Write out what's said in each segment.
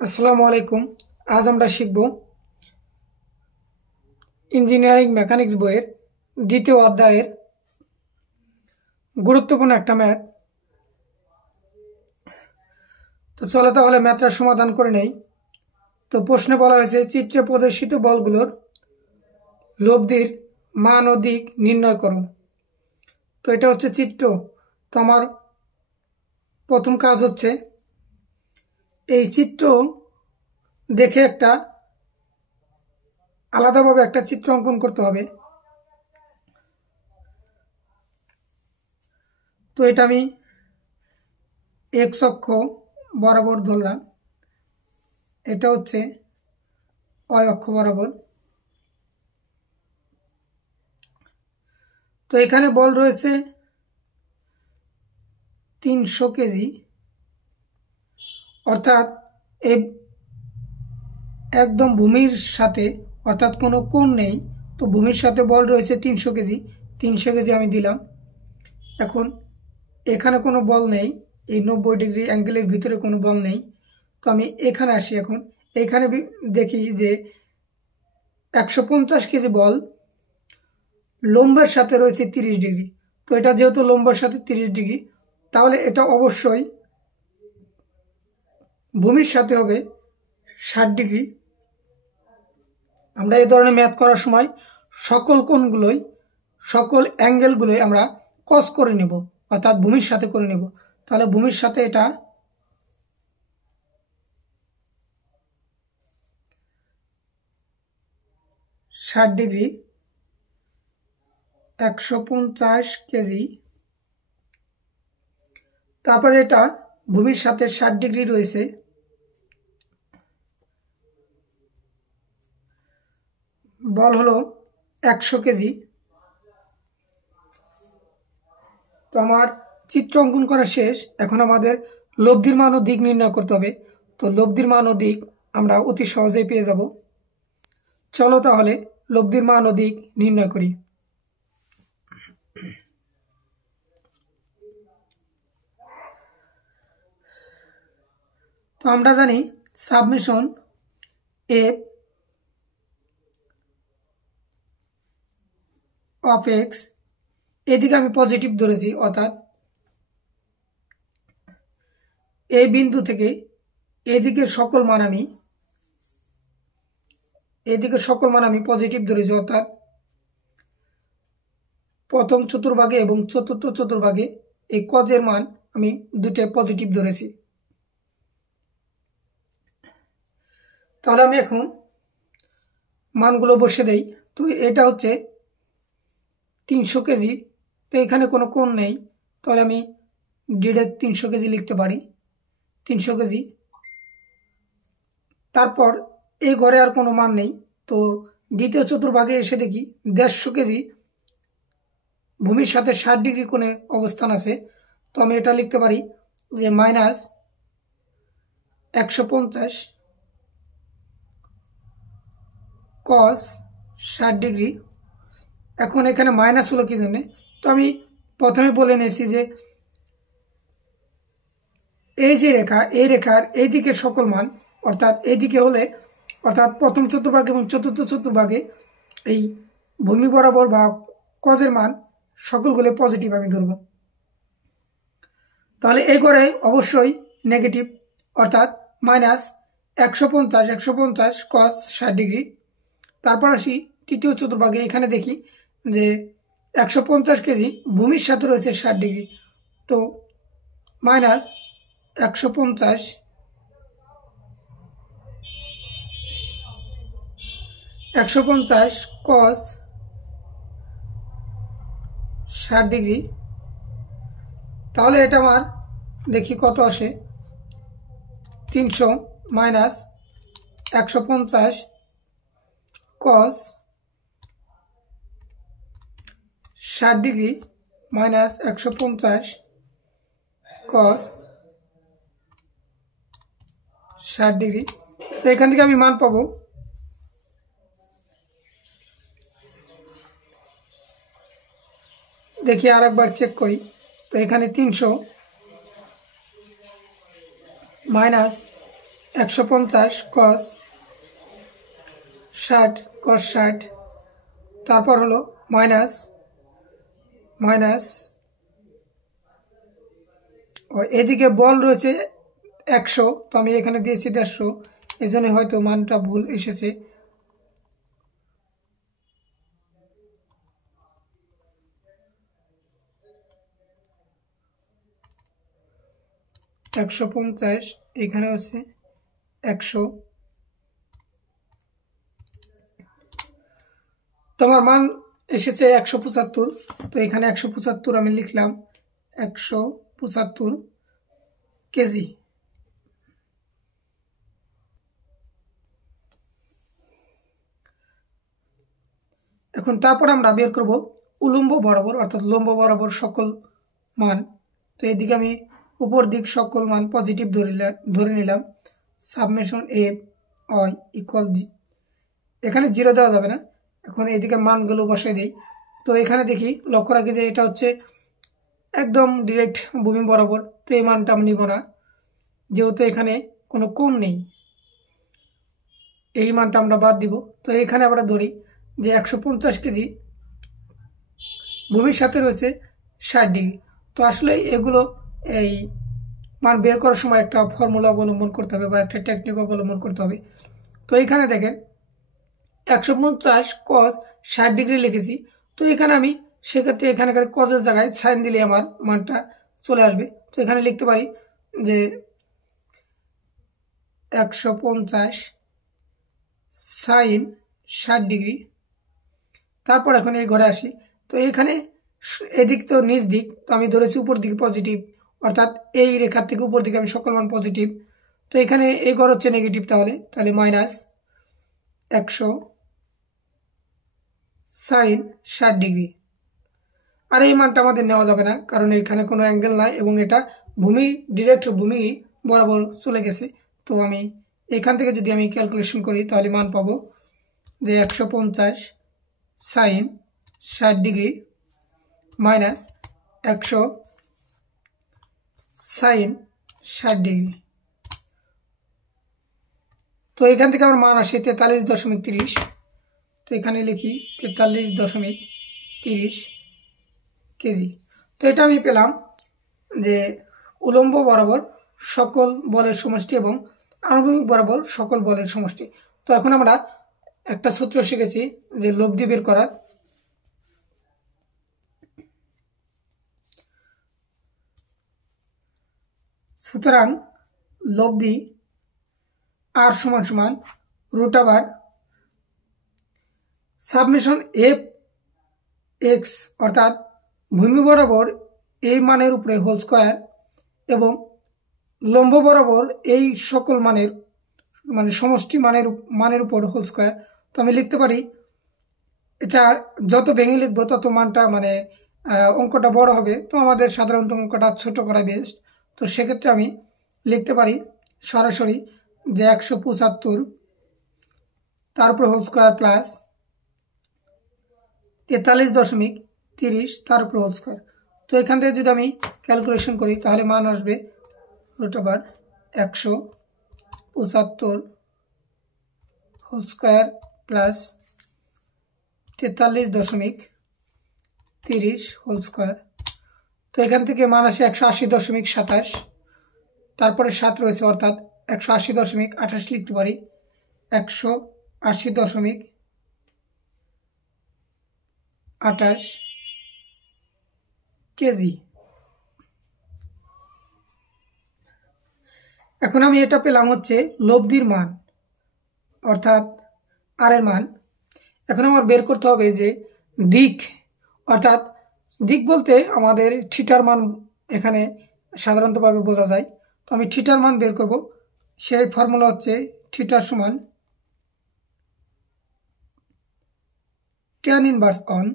আসসালামু আলাইকুম। আজ আমরা শিখব ইঞ্জিনিয়ারিং মেকানিক্স বইয়ের দ্বিতীয় অধ্যায়ের গুরুত্বপূর্ণ একটা ম্যাথ। তো চলো তাহলে ম্যাথটা সমাধান করে নেই। তো প্রশ্নে বলা হয়েছে চিত্রে প্রদর্শিত বলগুলোর লব্ধির মান ও দিক নির্ণয় করো। তো এটা হচ্ছে চিত্র। তো আমার প্রথম কাজ হচ্ছে এই চিত্র দেখে আলাদাভাবে একটা চিত্র অঙ্কন করতে হবে। তো এটা আমি এক্স অক্ষ বরাবর ধরলাম, এটা হচ্ছে অয় অক্ষ বরাবর। তো এখানে বল রয়েছে 300 কেজি, অর্থাৎ এই একদম ভূমির সাথে, অর্থাৎ কোনো কোণ নেই। তো ভূমির সাথে বল রয়েছে 300 কেজি। 300 কেজি আমি দিলাম। এখন এখানে কোনো বল নেই, এই 90 ডিগ্রি অ্যাঙ্গেলের ভিতরে কোনো বল নেই। তো আমি এখানে আসি। এখন এখানে দেখি যে 150 কেজি বল লম্বের সাথে রয়েছে 30 ডিগ্রি। তো এটা যেহেতু লম্বের সাথে 30 ডিগ্রি, তাহলে এটা অবশ্যই ভূমির সাথে হবে 60 ডিগ্রি। আমরা এই ধরনের ম্যাথ করার সময় সকল কোণগুলোই, সকল অ্যাঙ্গেলগুলোই আমরা কস করে নেব, অর্থাৎ ভূমির সাথে করে নেব। তাহলে ভূমির সাথে এটা 60 ডিগ্রি, 150 কেজি। তারপরে এটা ভূমির সাথে 60 ডিগ্রি রয়েছে। বল হলো 100 কেজি। তো আমার চিত্র অঙ্কন করা শেষ। এখন আমাদের লব্ধির মান ও দিক নির্ণয় করতে হবে। তো লব্ধির মান ও দিক আমরা অতি সহজেই পেয়ে যাব। চলো তাহলে লব্ধির মান ও দিক নির্ণয় করি। তো আমরা জানি সাবমেশন এফ অফ এক্স, এদিকে আমি পজিটিভ ধরেছি, অর্থাৎ এই বিন্দু থেকে এদিকে সকল মান আমি পজিটিভ ধরেছি, অর্থাৎ প্রথম চতুর্ভাগে এবং চতুর্থ চতুর্ভাগে এই কজের মান আমি দুটো পজিটিভ ধরেছি। তাহলে আমি এখন মানগুলো বসে দেই। তো এটা হচ্ছে 300 কেজি। তো এখানে কোনো কোণ নেই, তাহলে আমি ডিরেক্ট 300 কেজি লিখতে পারি। 300 কেজি। তারপর এই ঘরে আর কোনো মান নেই। তো দ্বিতীয় চতুর্ভাগে এসে দেখি 150 কেজি ভূমির সাথে 60 ডিগ্রি কোণে অবস্থান আছে। তো আমি এটা লিখতে পারি যে মাইনাস 150 কস 60 ডিগ্রি। এখন এখানে মাইনাস হলো কি জন্যে? তো আমি প্রথমে বলে নিয়েছি যে এই যে রেখা, এই রেখার এই দিকের সকল মান, অর্থাৎ এইদিকে হলে, অর্থাৎ প্রথম চতুর্ভাগে এবং চতুর্থ চতুর্ভাগে এই ভূমি বরাবর বা কজের মান সকলগুলো পজিটিভ আমি ধরব। তাহলে এই করে অবশ্যই নেগেটিভ, অর্থাৎ মাইনাস 150 কস 60 ডিগ্রি। তারপর আসি তৃতীয় চতুর্ভাগে। এখানে দেখি যে 150 কেজি ভূমির সাথে রয়েছে 60 ডিগ্রি। তো মাইনাস 150 কস 60 ডিগ্রি। তাহলে এটা আমার দেখি কত আসে। 300 মাইনাস 150 কস 60 ডিগ্রি মাইনাস 150 কস 60 ডিগ্রি। তো এখান থেকে আমি মান পাবো, দেখি আর একবার চেক করি। তো এখানে 300 মাইনাস 150 cos 60 cos 60, তারপর হলো মাইনাস এদিকে বল রয়েছে 100, তো আমি এখানে দিয়েছি 150, এই জন্য হয়তো মানটা ভুল এসেছে। একশো 50, এখানে হচ্ছে 100। তোমার মান এসেছে 175, তো এখানে 175 আমি লিখলাম, 175 কেজি। এখন তারপর আমরা বের করব উলম্ব বরাবর অর্থাৎ লম্ব বরাবর সকল মান। তো এদিকে আমি উপর দিক সকল মান পজিটিভ ধরে নিলাম। সাবমেশন এ অয় ইকুয়াল, এখানে 0 দেওয়া যাবে না, এখন এদিকে মানগুলো বসাই দেই। তো এখানে দেখি, লক্ষ্য রাখি যে এটা হচ্ছে একদম ডিরেক্ট ভূমি বরাবর, তো এই মানটা আমি নিব না, যেহেতু এখানে কোনো কোণ নেই, এই মানটা আমরা বাদ দিব। তো এখানে আমরা ধরি যে 150 কেজি ভূমির সাথে রয়েছে 60 ডিগ্রি। তো আসলে এগুলো এই মান বের করার সময় একটা ফর্মুলা অবলম্বন করতে হবে বা একটা টেকনিক অবলম্বন করতে হবে। তো এখানে দেখেন 150 cos 60 ডিগ্রি লিখেছি, তো এখানে আমি সেক্ষেত্রে এখানকার কজের জায়গায় সাইন দিলে আমার মানটা চলে আসবে। তো এখানে লিখতে পারি যে 150 সাইন 60 ডিগ্রি। তারপর এখন এই ঘরে আসি, তো এখানে এদিক তো নিচ দিক, তো আমি ধরেছি উপর দিকে পজিটিভ, অর্থাৎ এই রেখার থেকে উপর দিকে আমি সকল মান পজিটিভ। তো এখানে এই ঘর হচ্ছে নেগেটিভ, তাহলে মাইনাস 100 সাইন 60 ডিগ্রি। আর এই মানটা আমাদের নেওয়া যাবে না, কারণ এখানে কোনো অ্যাঙ্গেল নাই এবং এটা ডিরেক্ট ভূমি বরাবর চলে গেছে। তো আমি এখান থেকে যদি আমি ক্যালকুলেশন করি তাহলে মান পাবো যে 150 sine 60 degree minus 100 sine 60 degree. তো এখান থেকে আমার মান আসে 43.30। তো এখানে লিখি 43.30 কেজি। তো এটা আমি পেলাম যে উলম্ব বরাবর সকল বলের সমষ্টি এবং আনুভূমিক বরাবর সকল বলের সমষ্টি। তো এখন আমরা একটা সূত্র শিখেছি যে লব্ধি বের করার। সুতরাং লব্ধি আর সমান সমান রুট ওভার সাবমেশন এফ এক্স অর্থাৎ ভূমি বরাবর এই মানের উপরে হোল স্কোয়ার এবং লম্ব বরাবর এই সকল মানের সমষ্টি মানের উপর হোল স্কোয়ার। তো আমি লিখতে পারি, এটা যত ভেঙে লিখবো তত মানটা অঙ্কটা বড় হবে, তো আমাদের সাধারণত অঙ্কটা ছোট করা বেস্ট। তো সেক্ষেত্রে আমি লিখতে পারি সরাসরি যে 175 তার উপর হোল স্কোয়ার প্লাস 43.30 তার উপর হোল স্কোয়ার। তো এখান থেকে যদি আমি ক্যালকুলেশন করি তাহলে মান আসবে root over 175 whole square plus 43.30 whole square. তো এখান থেকে মান আসে 180.27, তারপরে 7 রয়েছে অর্থাৎ 180.28 লিখতে পারি, 180.28 কেজি। এখন আমি এটা পেলাম হচ্ছে লব্ধির মান অর্থাৎ আর এর মান। এখন আমার বের করতে হবে যে দিক, অর্থাৎ দিক বলতে আমাদের থিটার মান এখানে সাধারণতভাবে বোঝা যায়। তো আমি থিটার মান বের করব, সেই ফর্মুলা হচ্ছে থিটা সমান tan ইনভার্স অন।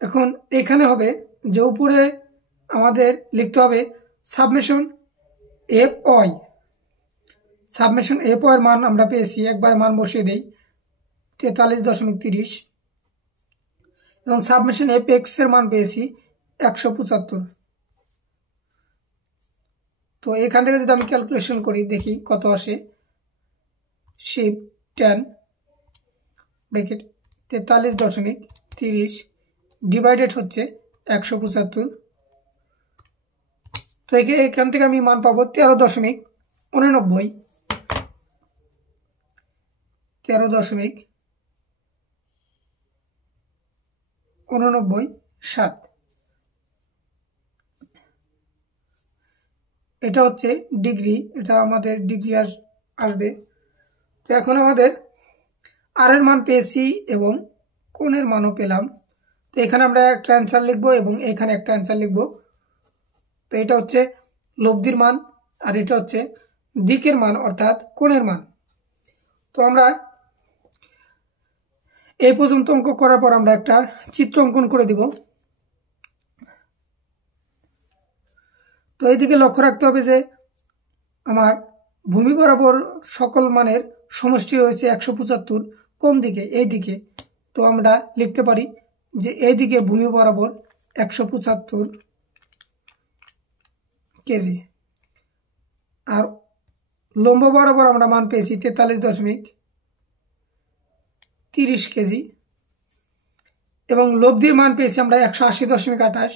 এখন এখানে হবে যে উপরে আমাদের লিখতে হবে সাবমেশন এফ ওয়াই। সাবমেশন এফ ওয়াই এর মান আমরা পেয়েছি, একবার মান বসিয়ে দেই 43.30 এবং সাবমেশন এফ এক্স এর মান পেয়েছি 175। তো এখান থেকে যদি আমি ক্যালকুলেশন করি দেখি কত আসে। শিফট 10 ব্র্যাকেট 43.30 ডিভাইডেড হচ্ছে 175। তো এখান থেকে আমি মান পাবো 13.89। 13.89 এটা হচ্ছে ডিগ্রি, এটা আমাদের ডিগ্রি আসবে। তো এখন আমাদের আর এর মান পেয়েছি এবং কোণের মানও পেলাম। তো এখানে আমরা একটা অ্যান্সার লিখবো এবং এখানে একটা অ্যান্সার লিখবো। তো এটা হচ্ছে লব্ধির মান আর এটা হচ্ছে দিকের মান অর্থাৎ কোণের মান। তো আমরা এই পর্যন্ত অঙ্ক করার পর আমরা একটা চিত্র অঙ্কন করে দিব। তো এইদিকে লক্ষ্য রাখতে হবে যে আমার ভূমি বরাবর সকল মানের সমষ্টি রয়েছে 175, কোন দিকে? এই দিকে। তো আমরা লিখতে পারি যে এই দিকে ভূমি বরাবর 175 কেজি আর লম্ব বরাবর আমরা মান পেয়েছি 43.30 কেজি এবং লব্ধির মান পেয়েছি আমরা 180.28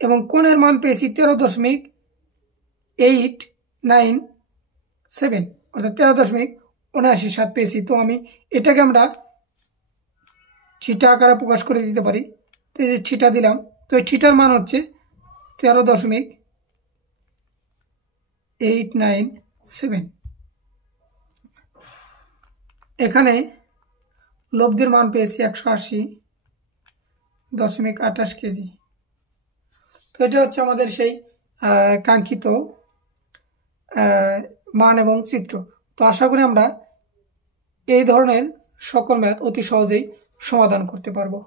এবং কোণের মান পেয়েছি 13.897 অর্থাৎ 13.797 পেয়েছি। তো আমি এটাকে আমরা থিটা আকারে প্রকাশ করে দিতে পারি। তো এই যে থিটা দিলাম, তো এই থিটার মান হচ্ছে 13.897। এখানে লব্ধির মান পেয়েছি 180.28 কেজি। তো এটা হচ্ছে আমাদের সেই কাঙ্ক্ষিত মান এবং চিত্র। তো আশা করি আমরা এই ধরনের সকল ম্যাথ অতি সহজেই সমাধান করতে পারবো।